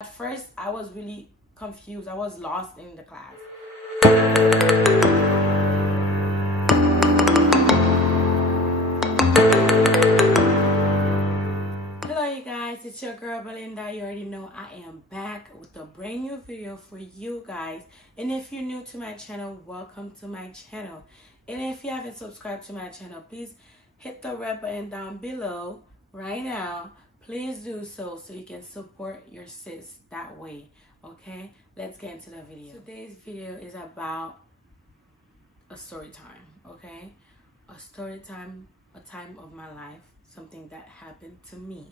At first, I was really confused. I was lost in the class. Hello you guys, it's your girl Belinda. You already know I am back with a brand new video for you guys. And if you're new to my channel, welcome to my channel. And if you haven't subscribed to my channel, please hit the red button down below right now. Please do so you can support your sis that way. Okay, let's get into the video. Today's video is about a story time. Okay, a story time, a time of my life, something that happened to me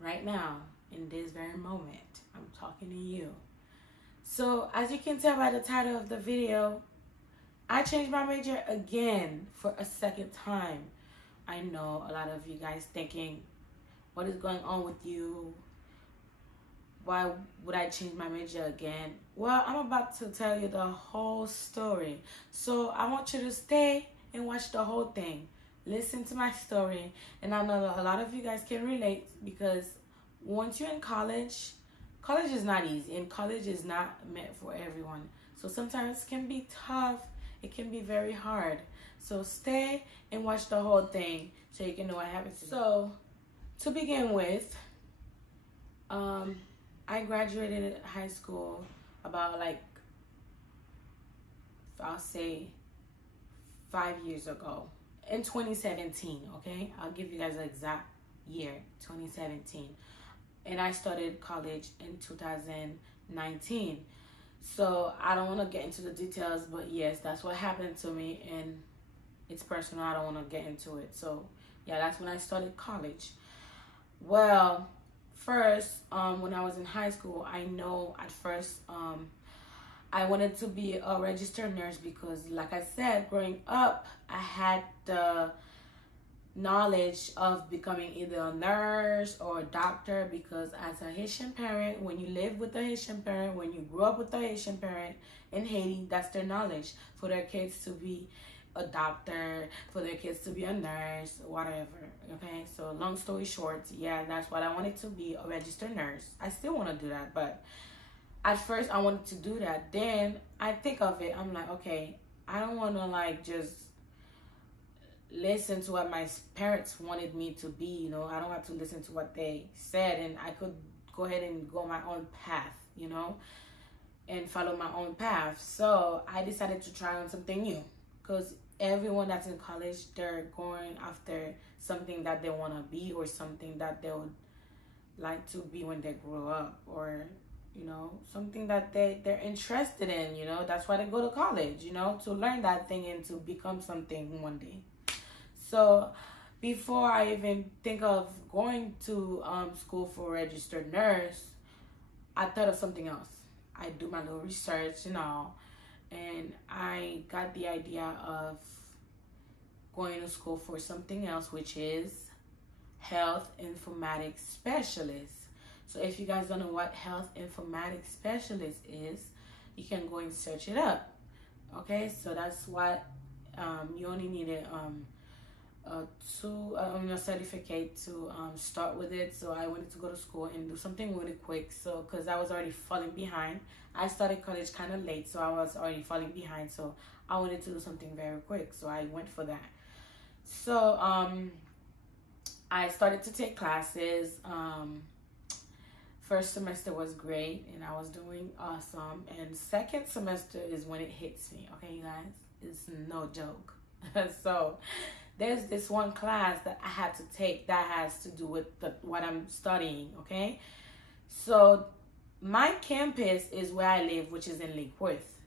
right now in this very moment. I'm talking to you. So as you can tell by the title of the video, I changed my major again for a second time. I know a lot of you guys thinking, what is going on with you? Why would I change my major again? Well, I'm about to tell you the whole story. So I want you to stay and watch the whole thing. Listen to my story. And I know that a lot of you guys can relate, because once you're in college, college is not easy. And college is not meant for everyone. So sometimes it can be tough. It can be very hard. So stay and watch the whole thing so you can know what happens. So to begin with, I graduated high school about, like, I'll say 5 years ago, in 2017. Okay, I'll give you guys the exact year, 2017. And I started college in 2019. So I don't want to get into the details, but yes, that's what happened to me, and it's personal. I don't want to get into it. So yeah, that's when I started college. Well, first, when I was in high school, I know at first I wanted to be a registered nurse, because like I said, growing up, I had the knowledge of becoming either a nurse or a doctor, because as a Haitian parent, when you live with a Haitian parent, when you grew up with a Haitian parent in Haiti, that's their knowledge for their kids to be a doctor, for their kids to be a nurse, whatever. Okay, so long story short, yeah, that's what I wanted to be, a registered nurse. I still want to do that, but at first I wanted to do that. Then I think of it, I'm like, okay, I don't want to like just listen to what my parents wanted me to be, you know. I don't have to listen to what they said, and I could go ahead and go my own path, you know, and follow my own path. So I decided to try on something new, because everyone that's in college, they're going after something that they want to be, or something that they would like to be when they grow up, or, you know, something that they're interested in, you know. That's why they go to college, you know, to learn that thing and to become something one day. So before I even think of going to school for a registered nurse, I thought of something else. I do my little research and all, and I got the idea of going to school for something else, which is health informatics specialist. So if you guys don't know what health informatics specialist is, you can go and search it up. Okay, so that's what you only need a certificate to start with it. So I wanted to go to school and do something really quick, so because I was already falling behind. I started college kind of late, so I was already falling behind, so I wanted to do something very quick, so I went for that. So I started to take classes. First semester was great and I was doing awesome, and second semester is when it hits me. Okay, you guys, it's no joke. So there's this one class that I had to take that has to do with what I'm studying. Okay, so my campus is where I live, which is in Lake Worth.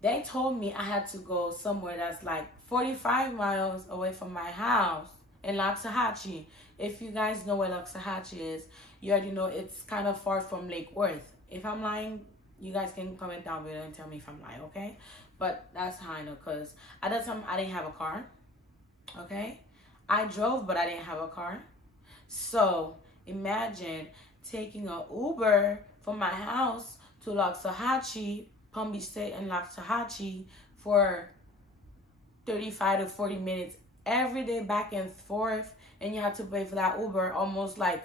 They told me I had to go somewhere that's like 45 miles away from my house in Loxahatchee. If you guys know where Loxahatchee is, you already know it's kind of far from Lake Worth. If I'm lying, you guys can comment down below and tell me if I'm lying, okay? But that's how I know, because at that time I didn't have a car. Okay, I drove, but I didn't have a car. So imagine taking an Uber from my house to Loxahatchee, Palm Beach State and Loxahatchee, for 35 to 40 minutes every day, back and forth, and you have to pay for that Uber almost like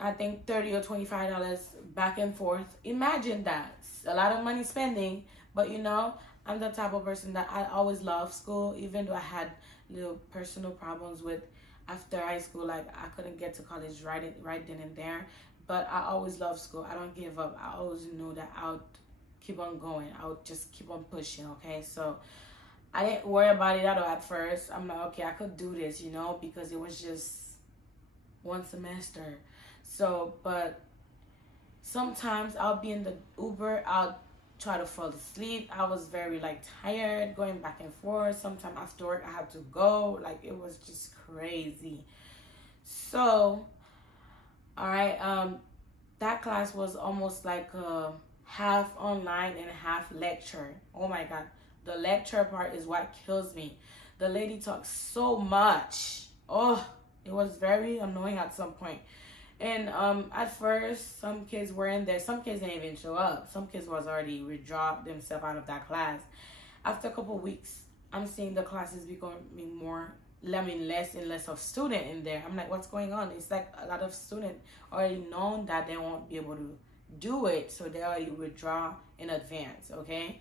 I think $30 or $25 back and forth. Imagine that. It's a lot of money spending, but you know, I'm the type of person that I always love school, even though I had little personal problems with after high school, like I couldn't get to college right then and there. But I always love school. I don't give up. I always knew that I would keep on going. I would just keep on pushing. Okay, so I didn't worry about it at all at first. I'm like, okay, I could do this, you know, because it was just one semester. So, but sometimes I'll be in the Uber, I'll try to fall asleep. I was very like tired, going back and forth. Sometimes after work I had to go. Like it was just crazy. So, all right, that class was almost like a half online and half lecture. Oh my God. The lecture part is what kills me. The lady talks so much. Oh, it was very annoying at some point. And at first, some kids were in there. Some kids didn't even show up. Some kids was already withdrawn themselves out of that class. After a couple of weeks, I'm seeing the classes becoming less and less of student in there. I'm like, what's going on? It's like a lot of students already known that they won't be able to do it, so they already withdraw in advance, okay?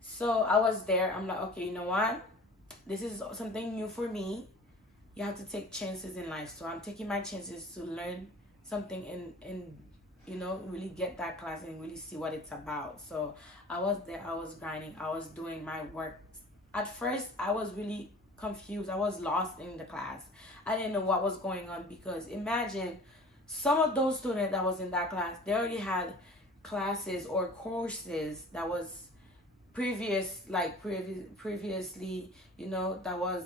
So I was there. I'm like, okay, you know what? This is something new for me. You have to take chances in life. So I'm taking my chances to learn something and you know, really get that class and really see what it's about. So I was there. I was grinding. I was doing my work. At first, I was really confused. I was lost in the class. I didn't know what was going on, because imagine some of those students that was in that class, they already had classes or courses that was previously, you know, that was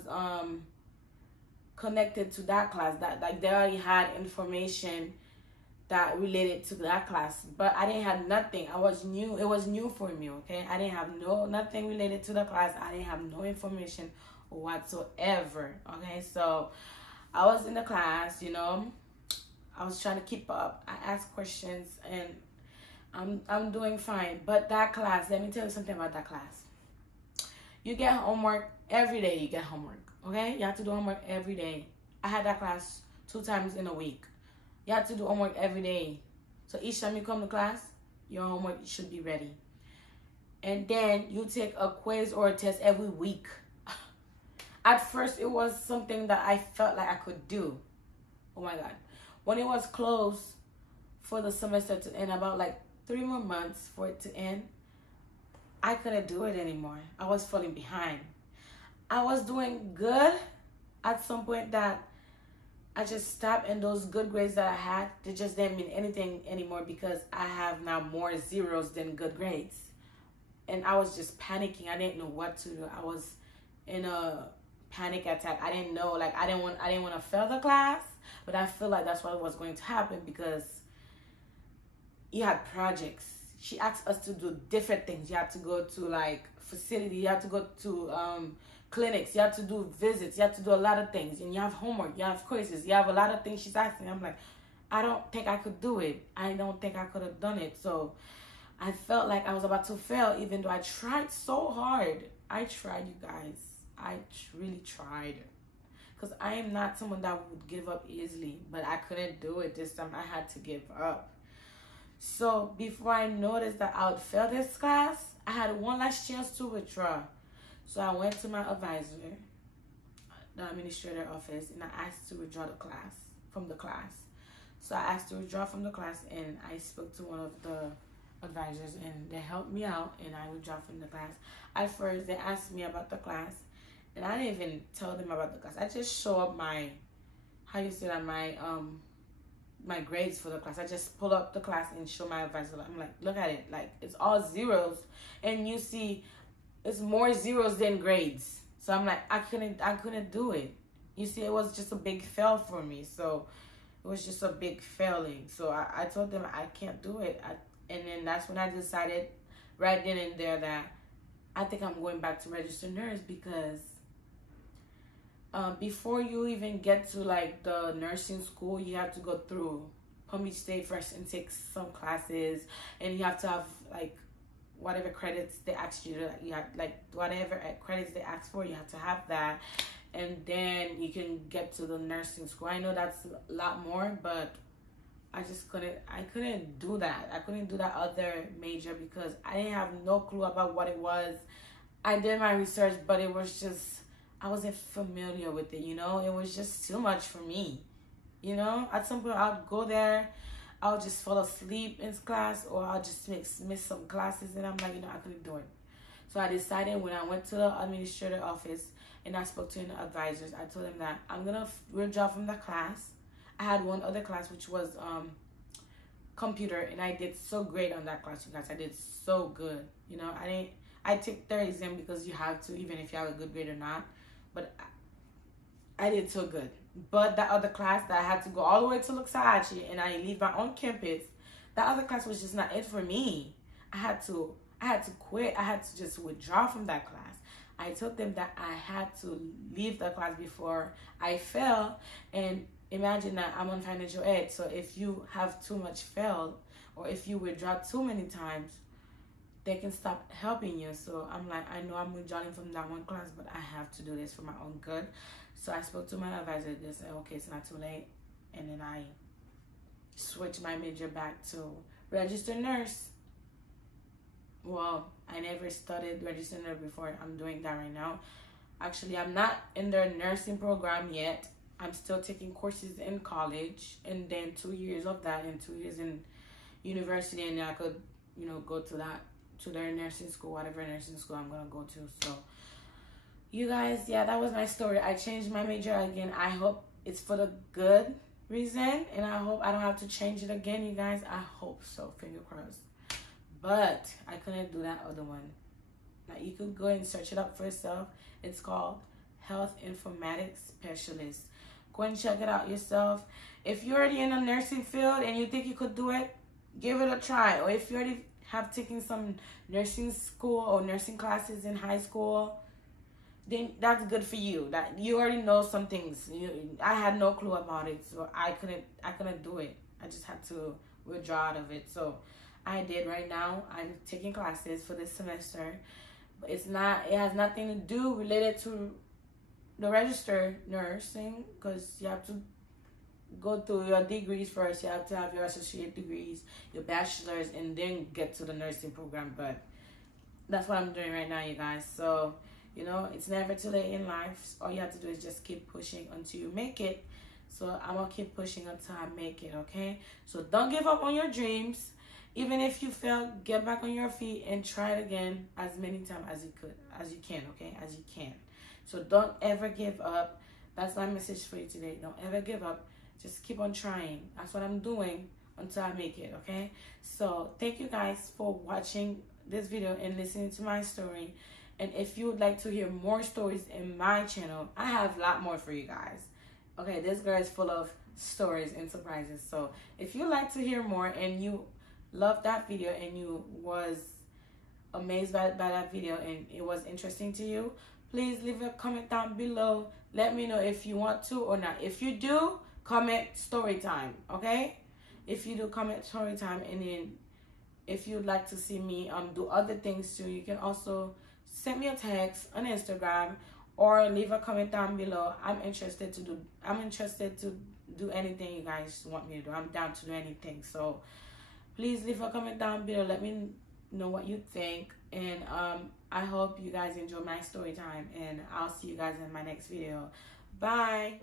connected to that class, that like they already had information that related to that class. But I didn't have nothing. I was new. It was new for me, okay? I didn't have nothing related to the class. I didn't have no information whatsoever, okay? So I was in the class, you know, I was trying to keep up. I asked questions and I'm doing fine. But that class, let me tell you something about that class. You get homework every day. You get homework, okay? You have to do homework every day. I had that class 2 times in a week. You have to do homework every day. So each time you come to class, your homework should be ready. And then you take a quiz or a test every week. At first, it was something that I felt like I could do. Oh my God. When it was close for the semester to end, about like 3 more months for it to end, I couldn't do it anymore. I was falling behind. I was doing good at some point that I just stopped, and those good grades that I had, they just didn't mean anything anymore, because I have now more zeros than good grades. And I was just panicking. I didn't know what to do. I was in a panic attack. I didn't know, like I didn't want to fail the class, but I feel like that's what was going to happen, because you had projects. She asked us to do different things. You have to go to like facility. You have to go to clinics. You have to do visits. You have to do a lot of things. And you have homework. You have quizzes. You have a lot of things she's asking. I'm like, I don't think I could do it. I don't think I could have done it. So I felt like I was about to fail, even though I tried so hard. I tried, you guys. I really tried. Because I am not someone that would give up easily. But I couldn't do it this time. I had to give up. So before I noticed that I would fail this class, I had one last chance to withdraw. So I went to my advisor, the administrator office, and I asked to withdraw from the class. So I asked to withdraw from the class, and I spoke to one of the advisors, and they helped me out, and I withdrew from the class. At first, they asked me about the class, and I didn't even tell them about the class. I just show up my grades for the class. I just pull up the class and show my advisor. I'm like, look at it. Like, it's all zeros. And you see, it's more zeros than grades. So I'm like, I couldn't do it. You see, it was just a big fail for me. So it was just a big failing. So I told them I can't do it. And then that's when I decided right then and there that I think I'm going back to registered nurse, because before you even get to like the nursing school, you have to go through Palm Beach State first and take some classes, and you have to have like whatever credits they ask you to, you have like whatever credits they ask for, you have to have that, and then you can get to the nursing school. I know that's a lot more, but I couldn't do that. I couldn't do that other major because I didn't have no clue about what it was. I did my research, but it was just, I wasn't familiar with it, you know? It was just too much for me, you know? At some point, I'll go there, I'll just fall asleep in class, or I'll just miss some classes, and I'm like, you know, I couldn't do it. So I decided when I went to the administrator office and I spoke to the advisors, I told them that I'm going to withdraw from the class. I had one other class, which was computer, and I did so great on that class, you guys. I did so good, you know? I took their exam because you have to, even if you have a good grade or not. But I did so good. But that other class that I had to go all the way to Luxahatchee and I leave my own campus, that other class was just not it for me. I had to quit. I had to just withdraw from that class. I told them that I had to leave the class before I fell. And imagine that I'm on financial aid. So if you have too much failed, or if you withdraw too many times, they can stop helping you. So I'm like, I know I'm withdrawing from that one class, but I have to do this for my own good. So I spoke to my advisor. They said, okay, it's not too late. And then I switched my major back to registered nurse. Well, I never studied registered nurse before. I'm doing that right now. Actually, I'm not in their nursing program yet. I'm still taking courses in college, and then 2 years of that and 2 years in university, and I could, you know, go to their nursing school, whatever nursing school I'm gonna go to. So you guys, yeah, that was my story. I changed my major again. I hope it's for the good reason, and I hope I don't have to change it again, you guys. I hope so, finger crossed. But I couldn't do that other one. Now you could go and search it up for yourself. It's called Health Informatics Specialist. Go and check it out yourself. If you're already in a nursing field and you think you could do it, give it a try. Or if you already have taken some nursing school or nursing classes in high school, then that's good for you. That you already know some things. I had no clue about it, so I couldn't do it. I just had to withdraw out of it. So I did. Right now I'm taking classes for this semester, but it has nothing to do related to the registered nursing, because you have to go through your degrees first. You have to have your associate degrees, your bachelor's, and then get to the nursing program. But that's what I'm doing right now, you guys. So, you know, it's never too late in life. All you have to do is just keep pushing until you make it. So I'm gonna keep pushing until I make it, okay? So don't give up on your dreams. Even if you fail, get back on your feet and try it again as many times as you can, okay? As you can. So don't ever give up. That's my message for you today. Don't ever give up. Just keep on trying. That's what I'm doing until I make it, okay? So thank you guys for watching this video and listening to my story. And if you would like to hear more stories in my channel, I have a lot more for you guys. Okay, this girl is full of stories and surprises. So if you like to hear more and you love that video and you was amazed by that video and it was interesting to you, please leave a comment down below. Let me know if you want to or not. If you do, comment story time, okay? If you do, comment story time. And then if you'd like to see me do other things too, you can also send me a text on Instagram or leave a comment down below. I'm interested to do anything you guys want me to do. I'm down to do anything. So please leave a comment down below. Let me know what you think. And I hope you guys enjoy my story time, and I'll see you guys in my next video. Bye.